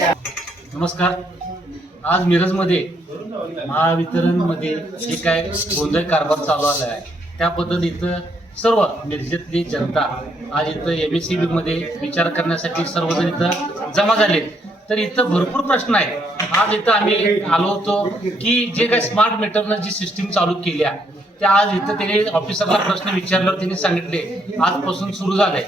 नमस्कार. आज मिरजमध्ये महावितरणमध्ये जे काय गोंधळ कारभार चालू आला आहे त्याबद्दल इथं सर्व मिरजेतली जनता आज इथं MSCB मध्ये विचार करण्यासाठी सर्वजण इथं जमा झाले. तर इथं भरपूर प्रश्न आहेत. आज इथं आम्ही आलो होतो की जे काय स्मार्ट मीटरनं जी सिस्टीम चालू केली आहे त्या आज इथं त्यांनी ऑफिसरला प्रश्न विचारल्यावर त्यांनी सांगितले आजपासून सुरू झालंय.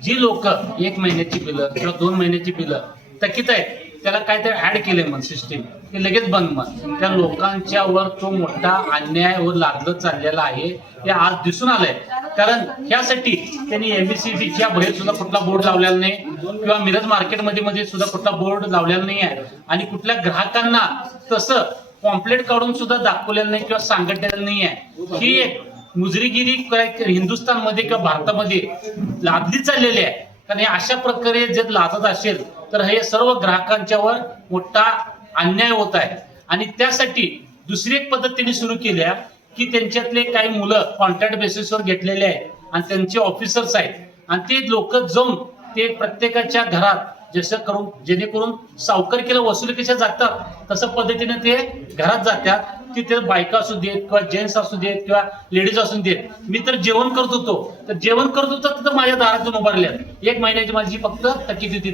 जी लोक 1 महिन्याची बिलं किंवा 2 महिन्याची बिलं थकीत आहेत त्याला काहीतरी ऍड केले म्हण सिस्टीम ते लगेच बंद म्हण. त्या लोकांच्या वर तो मोठा अन्याय व लादत चाललेला आहे हे आज दिसून आलंय. कारण यासाठी त्यांनी MSCBच्या बाहेर सुद्धा कुठला बोर्ड लावलेला नाही किंवा मिरज मार्केटमध्ये सुद्धा कुठला बोर्ड लावलेला नाही आहे आणि कुठल्या ग्राहकांना तसं पॉम्पलेट काढून सुद्धा दाखवलेलं नाही किंवा सांगितलेलं नाही आहे. ही एक मुजरीगिरी हिंदुस्थानमध्ये किंवा भारतामध्ये लादली चाललेली आहे. कारण हे अशा प्रकारे जर लादत असेल तर हे सर्व ग्राहकांच्यावर मोठा अन्याय होत आहे. आणि त्यासाठी दुसरी एक पद्धत त्यांनी सुरू केली आहे की त्यांच्यातले काही मुलं कॉन्ट्रॅक्ट बेसिसवर घेतलेले आहेत आणि त्यांचे ऑफिसर्स आहेत आणि ते लोक जाऊन ते प्रत्येकाच्या घरात जसं करून जेणेकरून सावकारकीला वसुली कशा जातात तसं पद्धतीने ते घरात जातात. तिथे बायका असू देत किंवा जेंट्स असू देत किंवा लेडीज असू देत. मी तर जेवण करत होतो तर माझ्या दारातून उभारल्यात 1 महिन्याची माझी फक्त थकीत होती.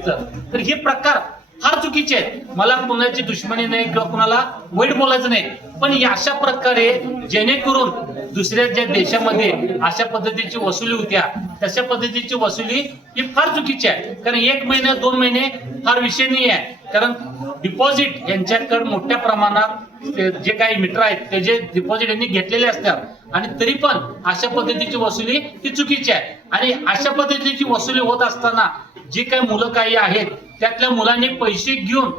तर हे प्रकार फार चुकीचे आहेत. मला कुणाची दुश्मनी नाही किंवा कुणाला वाईट बोलायचं नाही, पण अशा प्रकारे जेणेकरून दुसऱ्या ज्या देशामध्ये अशा पद्धतीची वसुली होत्या तशा पद्धतीची वसुली ही फार चुकीची आहे. कारण 1 महिना 2 महिने फार विषय नाही आहे. कारण डिपॉझिट यांच्याकडे मोठ्या प्रमाणात जे काही मीटर आहेत त्याचे डिपॉझिट यांनी घेतलेले असतात आणि तरी पण अशा पद्धतीची वसुली ही चुकीची आहे. आणि अशा पद्धतीची वसुली होत असताना जी काही मुलं काही आहेत त्यातल्या मुलांनी पैसे घेऊन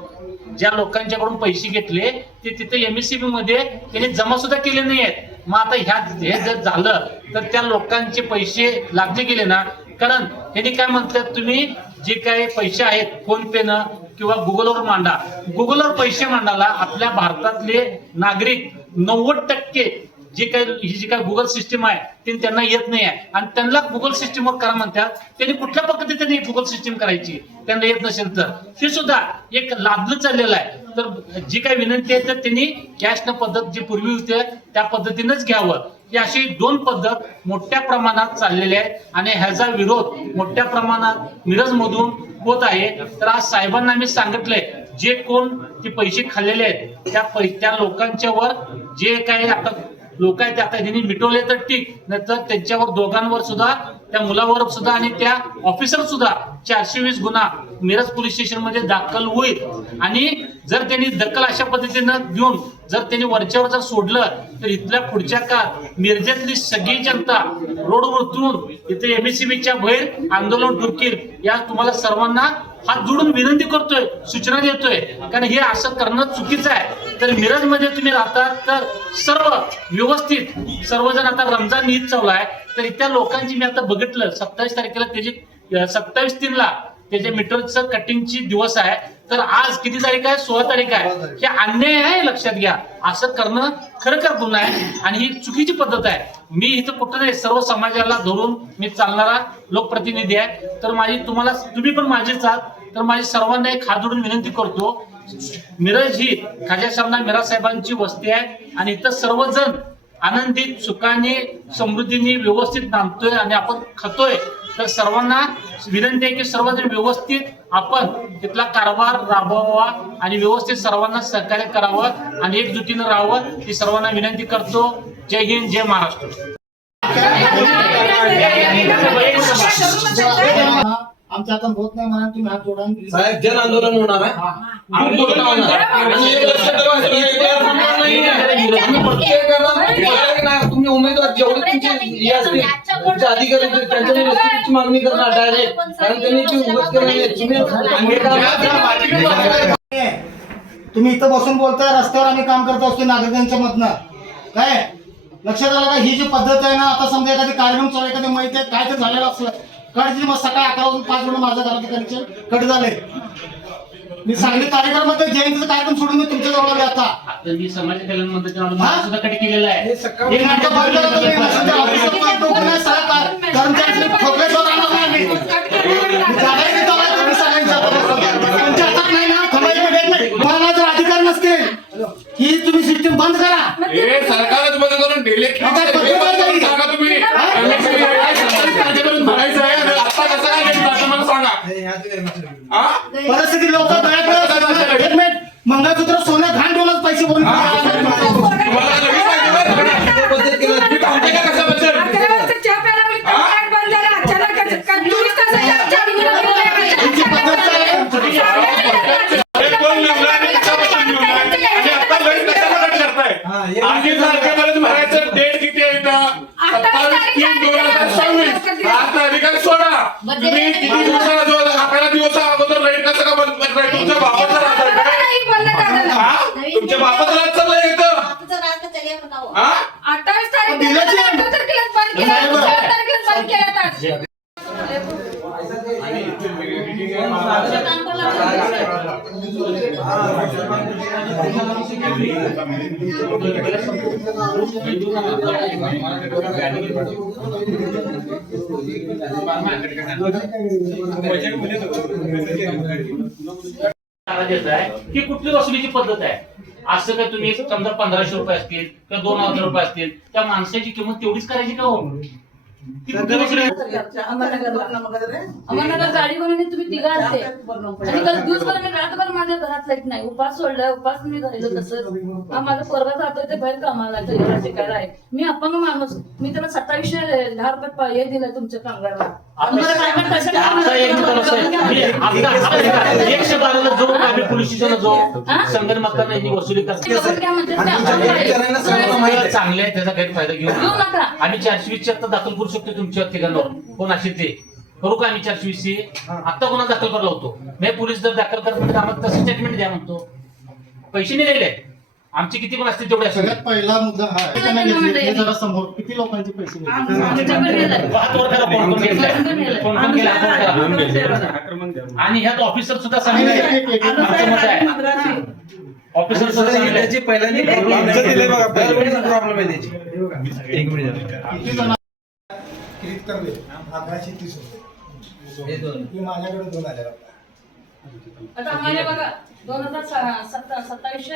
ज्या लोकांच्याकडून पैसे घेतले ते तिथे MSCB मध्ये त्यांनी जमा सुद्धा केले नाही आहेत. मग आता हे जर झालं तर त्या लोकांचे पैसे लागले गेले ना. कारण त्यांनी काय म्हणतात तुम्ही जे काही पैसे आहेत फोन पे न किंवा गुगलवर मांडा. गुगलवर पैसे मांडायला आपल्या भारतातले नागरिक 90% जी काही गुगल सिस्टीम आहे ते त्यांना येत नाही आहे आणि त्यांना गुगल सिस्टीमवर करा म्हणतात. त्यांनी कुठल्या पद्धतीने गुगल सिस्टीम करायची त्यांना येत नसेल तर हे सुद्धा एक लादलं चाललेलं आहे. तर जी काही विनंती आहे तर त्यांनी कॅश न पद्धत जी पूर्वी होते त्या पद्धतीनेच घ्यावं. ही अशी 2 पद्धत मोठ्या प्रमाणात चाललेल्या आहेत आणि ह्याचा विरोध मोठ्या प्रमाणात मिरजमधून होत आहे. तर आज साहेबांना मी सांगितलंय जे कोण ते पैसे खाल्लेले आहेत त्या लोकांच्यावर जे काही आता लोक आहेत आता त्यांनी मिटवले तर ठीक, नाहीतर त्यांच्यावर दोघांवर सुद्धा त्या मुलावर सुद्धा आणि त्या ऑफिसर सुद्धा 420 गुन्हा मिरज पोलीस स्टेशन मध्ये दाखल होईल. आणि जर त्यांनी दखल अशा पद्धतीनं घेऊन जर त्यांनी वरच्यावर जर सोडलं तर इथल्या पुढच्या काळात मिरजेतली सगळी जनता रोडवर उतरून इथे MSCBच्या बाहेर आंदोलन ठोकील. या तुम्हाला सर्वांना हात जोडून विनंती करतोय, सूचना देतोय. कारण हे असं करणं चुकीचं आहे. तर मिरज मध्ये तुम्ही राहतात तर सर्व व्यवस्थित सर्वजण आता रमजान ईद चालू आहे तर इथल्या लोकांची मी आता बघितलं 27 तारखेला त्याची 27/3 त्याच्या मीटरचं कटिंगची दिवस आहे. तर आज किती तारीख आहे 16 तारीख आहे. हे अन्याय आहे लक्षात घ्या. असं करणं खरं गुन्हा आहे आणि ही चुकीची पद्धत आहे. मी इथं कुठं नाही सर्व समाजाला धरून मी चालणारा लोकप्रतिनिधी आहे. तर तुम्ही पण माझेच आहात. तर माझी सर्वांना एक हात जोडून विनंती करतो. मिरज ही खाजा सामना मीरा साहेबांची वस्ती आहे आणि इथं सर्वजण आनंदित सुखाने समृद्धीने व्यवस्थित नांदतोय आणि आपण खातोय. तर सर्वांना विनंती आहे की सर्वजण व्यवस्थित आपण तिथला कारभार राबवावा आणि व्यवस्थित सर्वांना सहकार्य करावं आणि एकजुटीनं राहावं ही सर्वांना विनंती करतो. जय हिंद, जय महाराष्ट्र. आमच्या आता होत नाही म्हणा तुम्ही हात जोडा. साहेब जन आंदोलन होणार आहे. तुम्ही उमेदवार जेवढे तुमचे अधिकारी त्यांच्या मागणी करणार डायरेक्ट. कारण त्यांनी तुम्ही इथं बसून बोलताय रस्त्यावर आम्ही काम करत असतो नागरिकांच्या मधनं. काय लक्षात आलं का? ही जी पद्धत आहे ना आता समजा एखादी कार्यक्रम चालू एखादी माहिती आहे काय ते झालेलं असलं कट मग सकाळी 11 वाजून 5 मिनिट माझ्या घरात कनेक्शन कट झाले. मी सांगली कार्यक्रमामध्ये जयंतीचा कार्यक्रम सोडून मी तुमच्या जवळ आले. आता मी समाज कल्याण मंत्र्यांना सुद्धा कट केलेला आहे. एक मिनिट बंद करा तुम्ही. कर्मचारी ठोकल्याशिवाय राहणार नाही. तुमच्या हातात नाही ना. बंद करा. हे सरकारच बंद करून डिलेक्ट सांगा तुम्ही कार्यक्रम भरायचं आहे आणि आता कसं काय घेतलं असं मला सांगा. हा? परिस्थिती लोक एक मिनिट मंगळसूत्र सोनं घाण ठेवूनच पैसे भरून तुम्हाला लगेच माहिती बरं? मी थांबते का कसं बसेल? हे कोण निवडलं आणि कशाबद्दल निवडलं? आणि आता लई कशाबद्दल करताय? आधी तारखेपर्यंत भरायचं डेट किती आहे इथं? 27/3/2026. आज तारीख सोडा. तुम्ही किती दिवसाला जो 11 दिवसा अगोदर लाईट कसं का बंद करताय? तुमच्या बापाचं राहत आहे काय? हा? तुमच्या बापाचं राहत चाललंय इथं? हा? 28 तारखेला 18 तारखेला बंद केलं, 16 तारखेला बंद केलं आज. ही कुठली वसुलीची पद्धत आहे? असं काय तुम्ही समजा 1500 रुपये असतील किंवा 2000 रुपये असतील त्या माणसाची किंमत तेवढीच करायची का हो? ती कुठली वसुली? अमरनगर गाडी बनवली तुम्ही तिघा असते आणि दिवसभर मी रात्रभर माझ्या घरात लाईट नाही. उपास सोडलाय, उपास मी राहिलो तसंच. माझा पोरगा जातोय ते बाहेर कामाला शिकायला आहे. मी अपंग माणूस, मी त्याला 2710 रुपये हे दिलं तुमच्या कामगारला. आता एक मिनिट असं आहे. आता 112 जो आम्ही पोलीस स्टेशनला जो संगणमतांना ही वसुली करतो चांगले आहे, त्याचा गैरफायदा घेऊ नका. आम्ही 420 आता दाखल करू शकतो तुमच्या ठिकाणावर. कोण असेल ते करू का? आम्ही 420 आता कोणा दाखल करायला होतो नाही. पोलीस जर दाखल करत म्हणजे आम्हाला तसं स्टेटमेंट द्या म्हणतो. पैसे नाही दिले आमचे किती पण असतील तेवढे असतील. सगळ्यात पहिला मुद्दा हा आहे. त्यांना घेतले, हे जरा समोर किती लोकांचे पैसे घेतले? आणि ह्यात ऑफिसर सुद्धा सांगितले. ऑफिसर सुद्धा सांगितले. किती करले 1130 रुपये माझ्याकडे 2000 आता आम्हाला बघा 2027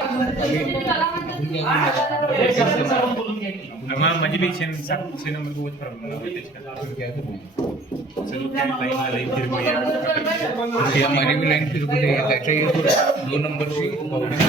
माझी पेन्शन 700 नंबर बहुत प्रॉब्लेम हमारी भी लाइन फिर 2 नंबर